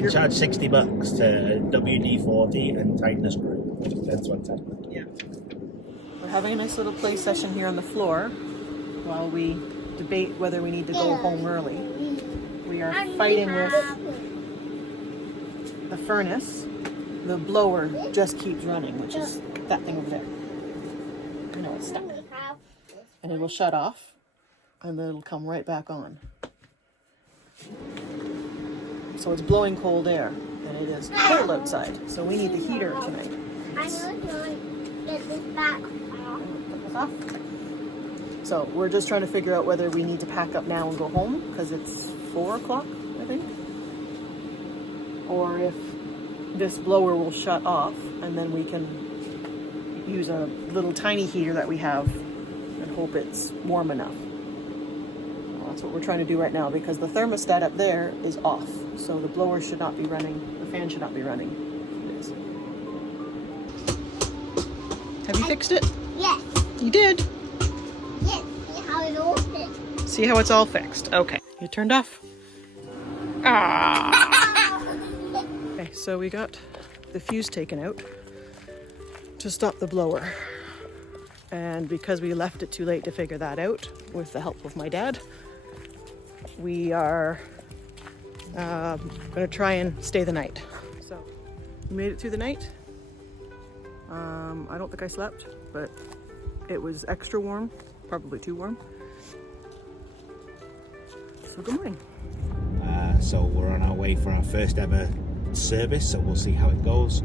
can charge $60 to WD-40 and tighten a screw. That's what's happening. Yeah. We're having a nice little play session here on the floor while we debate whether we need to go home early. We are fighting with the furnace. The blower just keeps running, which is that thing over there. You know, it's stuck. And it will shut off, and then it'll come right back on. So it's blowing cold air, and it is cold outside, so we need the heater tonight. I'm going to get this back off. Put this off. So we're just trying to figure out whether we need to pack up now and go home, because it's 4 o'clock, I think. Or if this blower will shut off, and then we can use a little tiny heater that we have and hope it's warm enough. Well, that's what we're trying to do right now, because the thermostat up there is off. So the blower should not be running, the fan should not be running. It is. Have you fixed it? Yes. You did? Yes. See how it all fits. See how it's all fixed. Okay. You turned off? Ah! Okay, so we got the fuse taken out to stop the blower. And because we left it too late to figure that out, with the help of my dad, we are going to try and stay the night. So we made it through the night. I don't think I slept, but it was extra warm, probably too warm. So good morning. So we're on our way for our first ever service, so we'll see how it goes.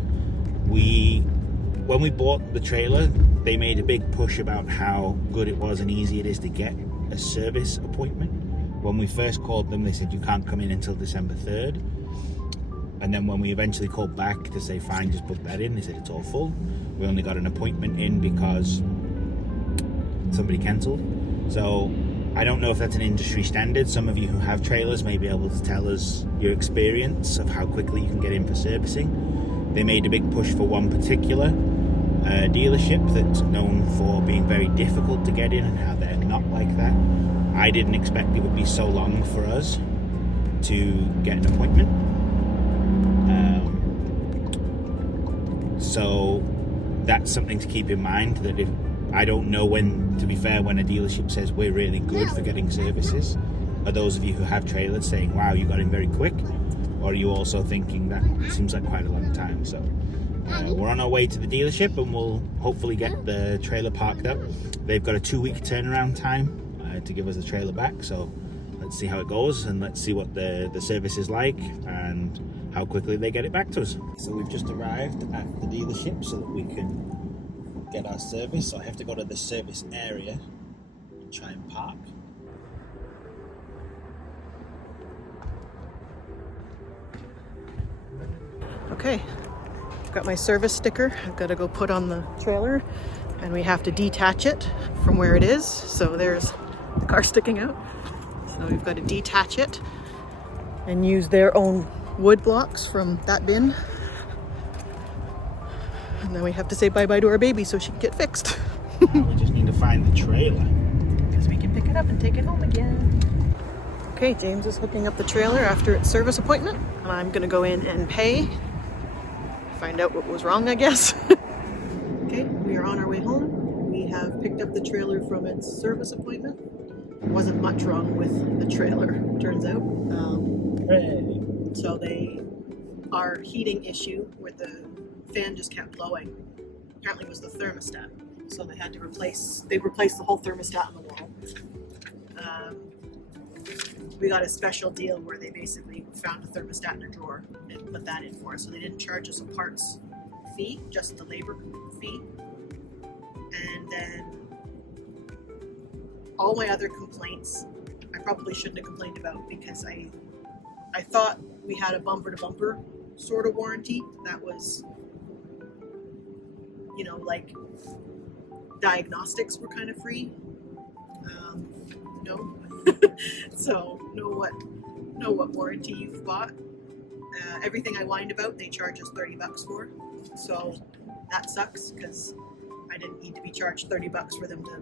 When we bought the trailer, they made a big push about how good it was and easy it is to get a service appointment. When we first called them, they said you can't come in until December 3rd. And then when we eventually called back to say, fine, just book that in, they said it's all full. We only got an appointment in because somebody cancelled. So I don't know if that's an industry standard. Some of you who have trailers may be able to tell us your experience of how quickly you can get in for servicing. They made a big push for one particular dealership that's known for being very difficult to get in, and how they're not like that. I didn't expect it would be so long for us to get an appointment. So that's something to keep in mind, that if I don't know when, to be fair, when a dealership says we're really good for getting services, are those of you who have trailers saying, wow, you got in very quick? Or are you also thinking that seems like quite a long time? So we're on our way to the dealership, and we'll hopefully get the trailer parked up. They've got a 2-week turnaround time to give us the trailer back. So let's see how it goes, and let's see what the service is like and how quickly they get it back to us. So we've just arrived at the dealership so that we can get our service. So I have to go to the service area and try and park. Okay, I've got my service sticker. I've got to go put on the trailer, and we have to detach it from where it is. So there's the car sticking out. So we've got to detach it and use their own wood blocks from that bin. And then we have to say bye-bye to our baby so she can get fixed. Now we just need to find the trailer, because we can pick it up and take it home again. Okay, James is hooking up the trailer after its service appointment, and I'm gonna go in and pay. Find out what was wrong, I guess. Okay, we are on our way home. We have picked up the trailer from its service appointment. There wasn't much wrong with the trailer, turns out. So our heating issue where the fan just kept blowing apparently was the thermostat. So they had to replaced the whole thermostat on the wall. We got a special deal where they basically found a thermostat in a drawer and put that in for us. So they didn't charge us a parts fee, just the labor fee. And then all my other complaints, I probably shouldn't have complained about, because I thought we had a bumper to bumper sort of warranty that was, you know, like Diagnostics were kind of free. No. So know what warranty you've bought. Everything I whined about, they charge us $30 for. So that sucks, because I didn't need to be charged $30 for them to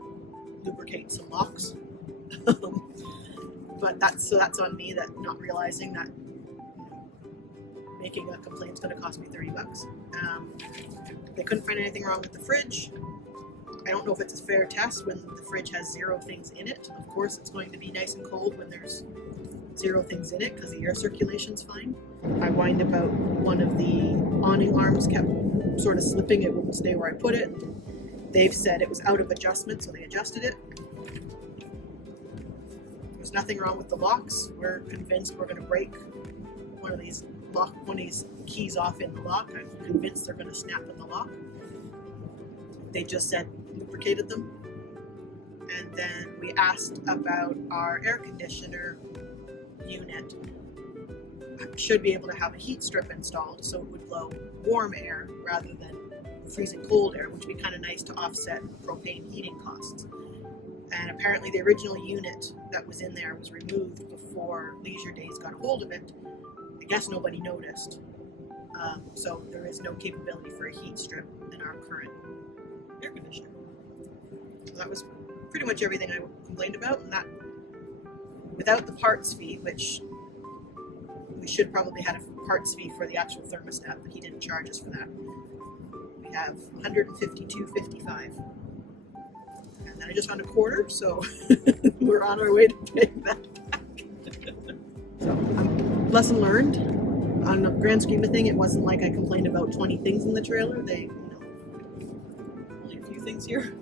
lubricate some locks. But that's on me, that not realizing that making a complaint's going to cost me $30. They couldn't find anything wrong with the fridge. I don't know if it's a fair test when the fridge has 0 things in it. Of course, it's going to be nice and cold when there's 0 things in it because the air circulation's fine. I whined about one of the awning arms kept sort of slipping. It wouldn't stay where I put it. They've said it was out of adjustment, so they adjusted it. There's nothing wrong with the locks. We're convinced we're going to break one of these keys off in the lock. I'm convinced they're going to snap in the lock. They just said lubricated them. And then we asked about our air conditioner unit. Should be able to have a heat strip installed so it would blow warm air rather than freezing cold air, which would be kind of nice to offset propane heating costs. And apparently the original unit that was in there was removed before Leisure Days got a hold of it. I guess nobody noticed. So there is no capability for a heat strip in our current air conditioner. So that was pretty much everything I complained about, and that without the parts fee, which we should probably had a parts fee for the actual thermostat, but he didn't charge us for that. We have $152.55. And then I just found a quarter, so we're on our way to paying that back. So, lesson learned. On the grand scheme of thing, it wasn't like I complained about 20 things in the trailer. They, only a few things here.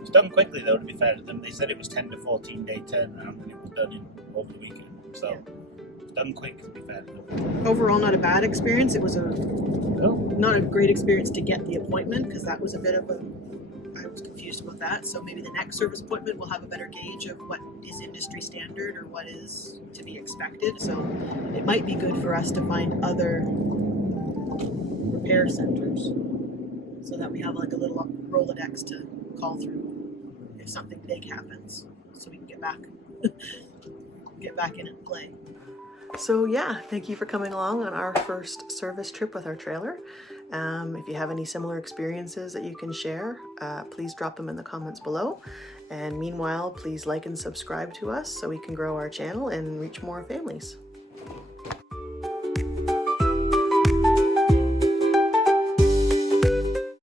It's done quickly though, to be fair to them. They said it was 10 to 14 day turnaround and it was done over the weekend. So it's done quick, to be fair to them. Overall, not a bad experience. It was not a great experience to get the appointment because that was a bit of a, I was confused about that. So maybe the next service appointment will have a better gauge of what is industry standard or what is to be expected. So it might be good for us to find other repair centers so that we have like a little Rolodex to call through if something big happens, so we can get back in and play. So yeah, thank you for coming along on our first service trip with our trailer. If you have any similar experiences that you can share, please drop them in the comments below. And meanwhile, please like and subscribe to us so we can grow our channel and reach more families.